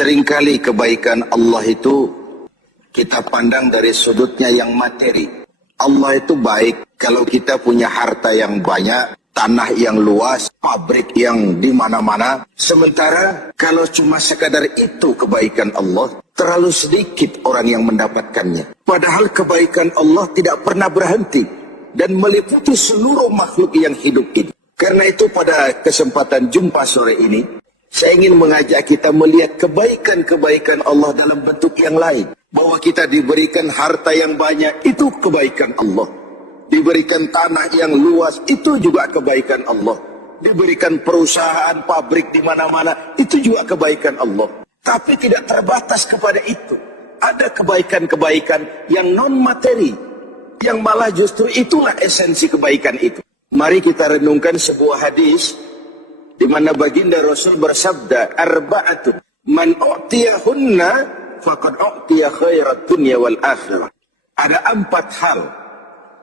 Seringkali kebaikan Allah itu kita pandang dari sudutnya yang materi. Allah itu baik kalau kita punya harta yang banyak, tanah yang luas, pabrik yang di mana-mana. Sementara kalau cuma sekadar itu kebaikan Allah, terlalu sedikit orang yang mendapatkannya. Padahal kebaikan Allah tidak pernah berhenti dan meliputi seluruh makhluk yang hidup ini. Karena itu pada kesempatan jumpa sore ini, saya ingin mengajak kita melihat kebaikan-kebaikan Allah dalam bentuk yang lain. Bahwa kita diberikan harta yang banyak, itu kebaikan Allah. Diberikan tanah yang luas, itu juga kebaikan Allah. Diberikan perusahaan, pabrik di mana-mana, itu juga kebaikan Allah. Tapi tidak terbatas kepada itu. Ada kebaikan-kebaikan yang non-materi, yang malah justru itulah esensi kebaikan itu. Mari kita renungkan sebuah hadis di mana baginda Rasul bersabda, arba'atun man u'tiyahunna faqad u'tiya khairat dunya wal akhirah. Ada 4 hal.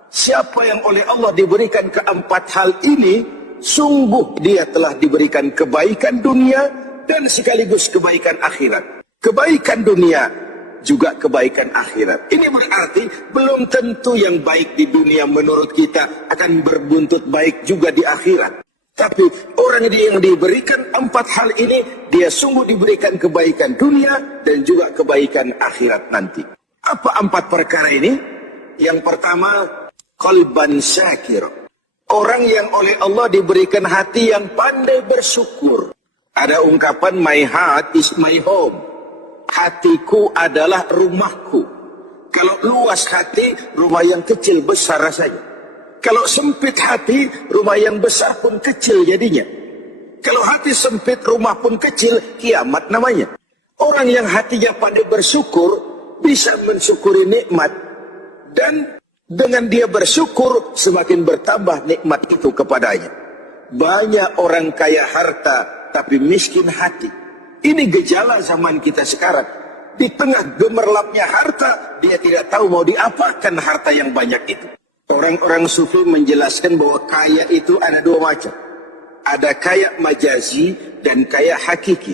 Siapa yang oleh Allah diberikan keempat hal ini, sungguh dia telah diberikan kebaikan dunia dan sekaligus kebaikan akhirat. Kebaikan dunia juga kebaikan akhirat. Ini berarti belum tentu yang baik di dunia menurut kita akan berbuntut baik juga di akhirat. Tapi orang yang diberikan 4 hal ini, dia sungguh diberikan kebaikan dunia dan juga kebaikan akhirat nanti. Apa 4 perkara ini? Yang pertama, qalban syakir. Orang yang oleh Allah diberikan hati yang pandai bersyukur. Ada ungkapan, my heart is my home. Hatiku adalah rumahku. Kalau luas hati, rumah yang kecil besar rasanya. Kalau sempit hati, rumah yang besar pun kecil jadinya. Kalau hati sempit, rumah pun kecil, kiamat namanya. Orang yang hatinya pandai bersyukur, bisa mensyukuri nikmat. Dan dengan dia bersyukur, semakin bertambah nikmat itu kepadanya. Banyak orang kaya harta, tapi miskin hati. Ini gejala zaman kita sekarang. Di tengah gemerlapnya harta, dia tidak tahu mau diapakan harta yang banyak itu. Orang-orang sufi menjelaskan bahwa kaya itu ada 2 macam. Ada kaya majazi dan kaya hakiki.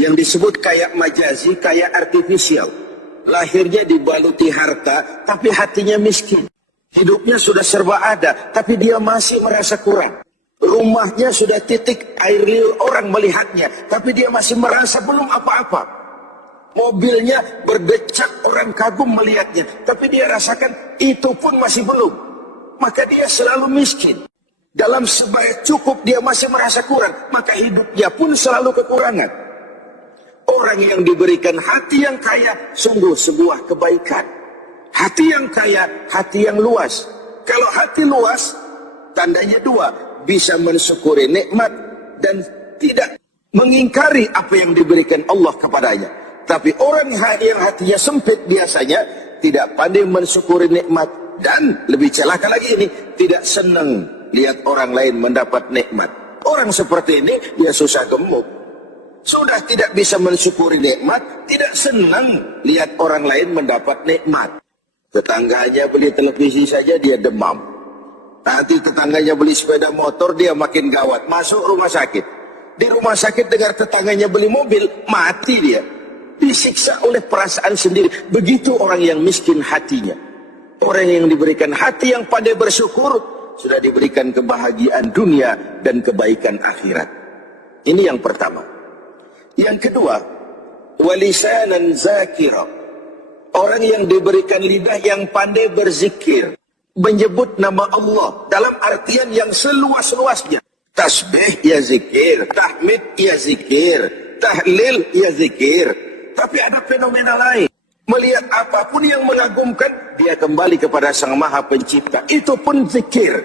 Yang disebut kaya majazi, kaya artifisial. Lahirnya dibaluti harta, tapi hatinya miskin. Hidupnya sudah serba ada, tapi dia masih merasa kurang. Rumahnya sudah titik air liur orang melihatnya, tapi dia masih merasa belum apa-apa. Mobilnya berdecak, orang kagum melihatnya, tapi dia rasakan itu pun masih belum. Maka dia selalu miskin. Dalam sebaik cukup dia masih merasa kurang, maka hidupnya pun selalu kekurangan. Orang yang diberikan hati yang kaya, sungguh sebuah kebaikan. Hati yang kaya, hati yang luas. Kalau hati luas, tandanya 2, bisa mensyukuri nikmat dan tidak mengingkari apa yang diberikan Allah kepadanya. Tapi orang yang hatinya sempit biasanya tidak pandai mensyukuri nikmat. Dan lebih celaka lagi ini, tidak senang lihat orang lain mendapat nikmat. Orang seperti ini, dia susah gemuk. Sudah tidak bisa mensyukuri nikmat, tidak senang lihat orang lain mendapat nikmat. Tetangganya beli televisi saja, dia demam. Nanti tetangganya beli sepeda motor, dia makin gawat. Masuk rumah sakit. Di rumah sakit dengar tetangganya beli mobil, mati dia. Disiksa oleh perasaan sendiri. Begitu orang yang miskin hatinya. Orang yang diberikan hati yang pandai bersyukur, sudah diberikan kebahagiaan dunia dan kebaikan akhirat. Ini yang pertama. Yang kedua, walisanan zakira. Orang yang diberikan lidah yang pandai berzikir, menyebut nama Allah dalam artian yang seluas-luasnya. Tasbih ya zikir, tahmid ya zikir, tahlil ya zikir. Tapi ada fenomena lain. Melihat apapun yang mengagumkan, dia kembali kepada Sang Maha Pencipta. Itu pun zikir.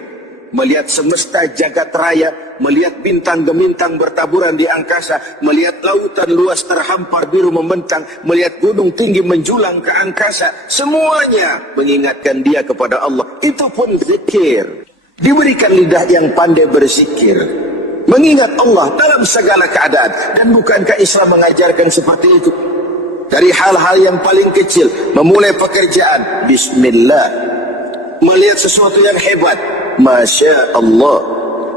Melihat semesta jagat raya, melihat bintang gemintang bertaburan di angkasa, melihat lautan luas terhampar biru membentang, melihat gunung tinggi menjulang ke angkasa. Semuanya mengingatkan dia kepada Allah. Itu pun zikir. Diberikan lidah yang pandai berzikir, mengingat Allah dalam segala keadaan. Dan bukankah Islam mengajarkan seperti itu? Dari hal-hal yang paling kecil, memulai pekerjaan, bismillah. Melihat sesuatu yang hebat, masya Allah.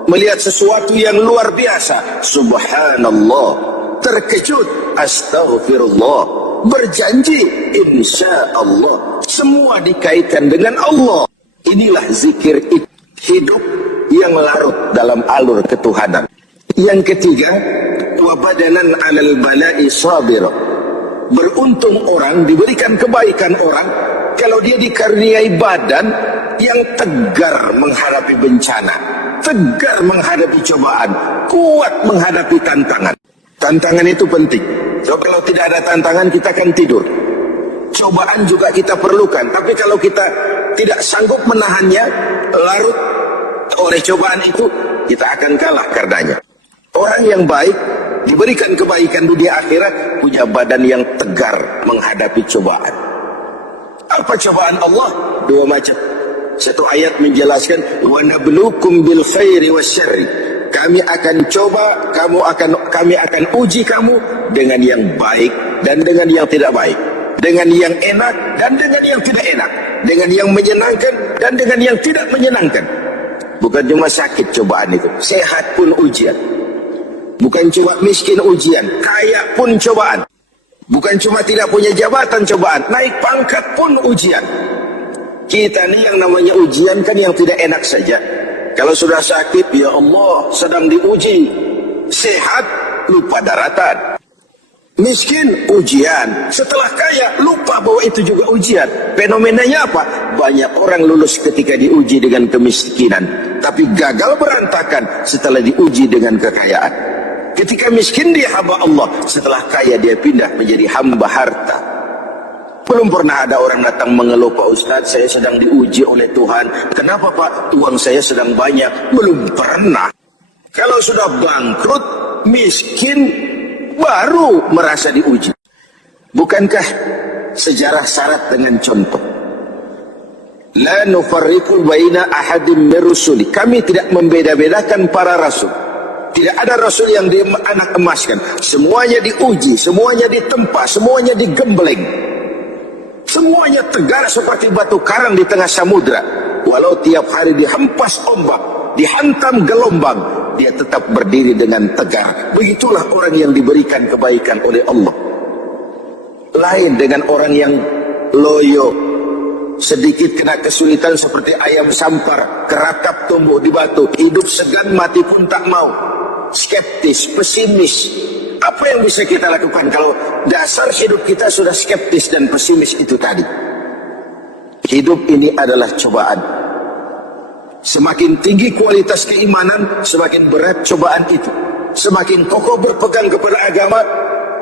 Melihat sesuatu yang luar biasa, subhanallah. Terkejut, astaghfirullah, berjanji insya Allah. Semua dikaitkan dengan Allah. Inilah zikir hidup yang larut dalam alur ketuhanan. Yang ketiga, wa badanan 'alal bala'i sabir. Beruntung orang, diberikan kebaikan orang kalau dia dikaruniai badan yang tegar menghadapi bencana, tegar menghadapi cobaan, kuat menghadapi tantangan. Tantangan itu penting. So, kalau tidak ada tantangan, kita akan tidur. Cobaan juga kita perlukan, tapi kalau kita tidak sanggup menahannya, larut oleh cobaan itu, kita akan kalah karenanya. Orang yang baik, diberikan kebaikan dunia akhirat, punya badan yang tegar menghadapi cobaan. Apa cobaan Allah? Dua macam. Satu ayat menjelaskan, wa nabluukum bil khairi wasyarri. Kami akan coba, kami akan uji kamu dengan yang baik dan dengan yang tidak baik, dengan yang enak dan dengan yang tidak enak, dengan yang menyenangkan dan dengan yang tidak menyenangkan. Bukan cuma sakit cobaan itu, sehat pun ujian. Bukan cuma miskin ujian, kaya pun cobaan. Bukan cuma tidak punya jabatan cobaan, naik pangkat pun ujian. Kita ni yang namanya ujian kan yang tidak enak saja. Kalau sudah sakit, ya Allah, sedang diuji. Sehat, lupa daratan. Miskin, ujian. Setelah kaya, lupa bahwa itu juga ujian. Fenomenanya apa? Banyak orang lulus ketika diuji dengan kemiskinan, tapi gagal berantakan setelah diuji dengan kekayaan. Ketika miskin dia hamba Allah, setelah kaya dia pindah menjadi hamba harta. Belum pernah ada orang datang mengeluh, Pak Ustaz, saya sedang diuji oleh Tuhan. Kenapa Pak? Uang saya sedang banyak. Belum pernah. Kalau sudah bangkrut, miskin, baru merasa diuji. Bukankah sejarah syarat dengan contoh? La nufarriqu baina ahadin min rusuli. Kami tidak membeda-bedakan para rasul. Tidak ada rasul yang dianak emaskan. Semuanya diuji, semuanya ditempa, semuanya digembleng. Semuanya tegar seperti batu karang di tengah samudra. Walau tiap hari dihempas ombak, dihantam gelombang, dia tetap berdiri dengan tegar. Begitulah orang yang diberikan kebaikan oleh Allah. Lain dengan orang yang loyo, sedikit kena kesulitan seperti ayam sampar, kerakap tumbuh di batu, hidup segan mati pun tak mau, skeptis, pesimis. Apa yang bisa kita lakukan kalau dasar hidup kita sudah skeptis dan pesimis itu tadi? Hidup ini adalah cobaan. Semakin tinggi kualitas keimanan, semakin berat cobaan itu. Semakin kokoh berpegang kepada agama,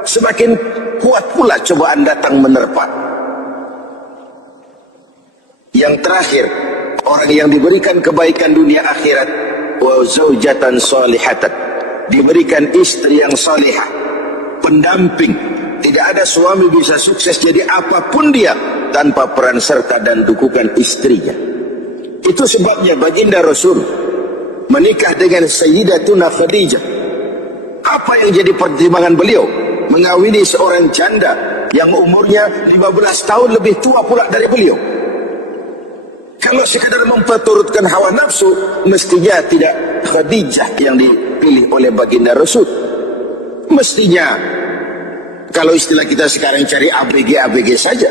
semakin kuat pula cobaan datang menerpa. Yang terakhir, orang yang diberikan kebaikan dunia akhirat, wa zaujatan salihatan, diberikan istri yang salihah, pendamping. Tidak ada suami bisa sukses jadi apapun dia tanpa peran serta dan dukungan istrinya. Itu sebabnya baginda Rasul menikah dengan Sayyidatuna Khadijah. Apa yang jadi pertimbangan beliau? Mengawini seorang janda yang umurnya 15 tahun lebih tua pula dari beliau. Kalau sekadar memperturutkan hawa nafsu, mestinya tidak Khadijah yang dipilih oleh baginda Rasul. Mestinya, kalau istilah kita sekarang cari ABG saja.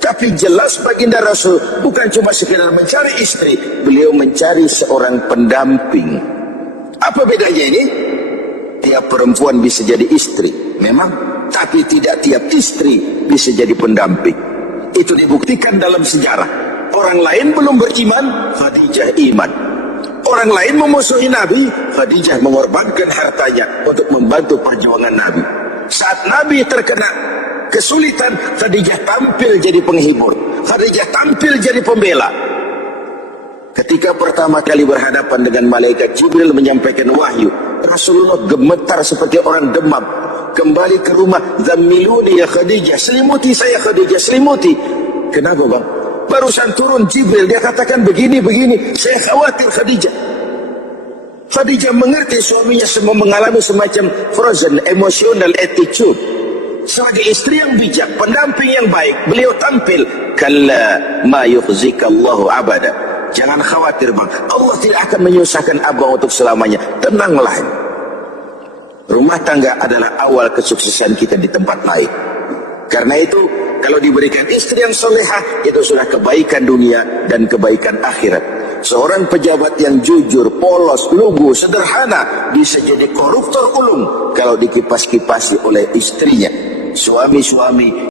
Tapi jelas baginda Rasul bukan cuma sekadar mencari istri, beliau mencari seorang pendamping. Apa bedanya ini? Tiap perempuan bisa jadi istri, memang, tapi tidak tiap istri bisa jadi pendamping. Itu dibuktikan dalam sejarah. Orang lain belum beriman, Khadijah iman. Orang lain memusuhi Nabi, Khadijah mengorbankan hartanya untuk membantu perjuangan Nabi. Saat Nabi terkena kesulitan, Khadijah tampil jadi penghibur. Khadijah tampil jadi pembela. Ketika pertama kali berhadapan dengan malaikat Jibril menyampaikan wahyu, Rasulullah gemetar seperti orang demam. Kembali ke rumah, zammiluni ya Khadijah, selimuti saya Khadijah, selimuti. Kenapa bang? Barusan turun Jibril, dia katakan begini, saya khawatir Khadijah. Khadijah mengerti suaminya semua mengalami semacam frozen emotional attitude. Sebagai istri yang bijak, pendamping yang baik, beliau tampil, kalla ma yukhzika Allahu abada. Jangan khawatir bang, Allah tidak akan menyusahkan abang untuk selamanya. Tenanglah. Rumah tangga adalah awal kesuksesan kita di tempat lain. Karena itu, kalau diberikan istri yang solehah, itu sudah kebaikan dunia dan kebaikan akhirat. Seorang pejabat yang jujur, polos, lugu, sederhana, bisa jadi koruptor ulung kalau dikipas-kipasi oleh istrinya. Suami-suami